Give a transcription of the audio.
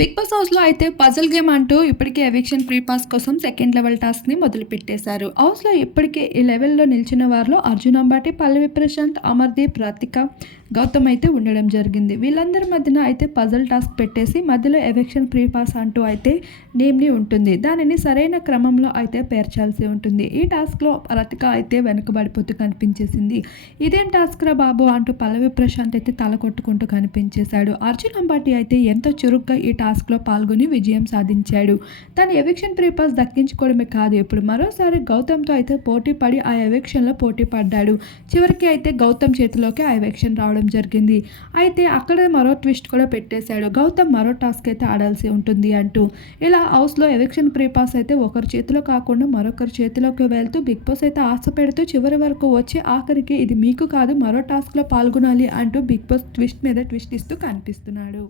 Big boss హౌస్లో అయితే puzzle game అంటూ ఇప్పటికే ఎవిక్షన్ ప్రీ పాస్ కోసం సెకండ్ లెవెల్ టాస్క్ని మొదలు పెట్టేశారు ఇప్పటికే ఈ లెవెల్లో నిలిచిన వారిలో అర్జున్ అంబాటి పల్లవి ప్రశాంత్ అమర్దీప్ రాతిక గౌతమ్ అయితే ఉండడం జరిగింది. వీళ్ళందరి మధ్యన అయితే పజల్ టాస్క్ పెట్టేసి మధ్యలో ఎవిక్షన్ ప్రీ పాస్ అంటూ అయితే నేమ్ని ఉంటుంది. దానిని సరైన క్రమంలో అయితే పేర్చాల్సి ఉంటుంది. ఈ టాస్క్లో రతిక అయితే వెనుకబడిపోతూ కనిపించేసింది. ఇదేం టాస్క్ రా బాబు? అంటూ పల్లవి ప్రశాంత్ అయితే తల కొట్టుకుంటూ కనిపించేశాడు. అర్జున్ అంబాటి అయితే ఎంతో చురుగ్గా ఈ టాస్క్లో పాల్గొని విజయం సాధించాడు. తన ఎవిక్షన్ పేపర్స్ దక్కించుకోవడమే కాదు ఇప్పుడు మరోసారి గౌతమ్తో అయితే పోటీ పడి ఆ ఎవిక్షన్లో పోటీ పడ్డాడు. చివరికి అయితే గౌతమ్ చేతిలోకి ఆ ఎవిక్షన్ రావడం జరిగింది. అయితే అక్కడ మరో ట్విస్ట్ కూడా పెట్టేశాడు. గౌతమ్ మరో టాస్క్ అయితే ఆడాల్సి ఉంటుంది అంటూ. ఇలా హౌస్లో ఎవిక్షన్ ప్రీపాస్ అయితే ఒకరి చేతిలో కాకుండా మరొకరి చేతిలోకి వెళ్తూ బిగ్ బాస్ అయితే ఆశ పెడుతూ చివరి వరకు వచ్చి ఆఖరికి ఇది మీకు కాదు మరో టాస్క్లో పాల్గొనాలి అంటూ బిగ్ బాస్ ట్విస్ట్ మీద ట్విస్ట్ ఇస్తూ కనిపిస్తున్నాడు.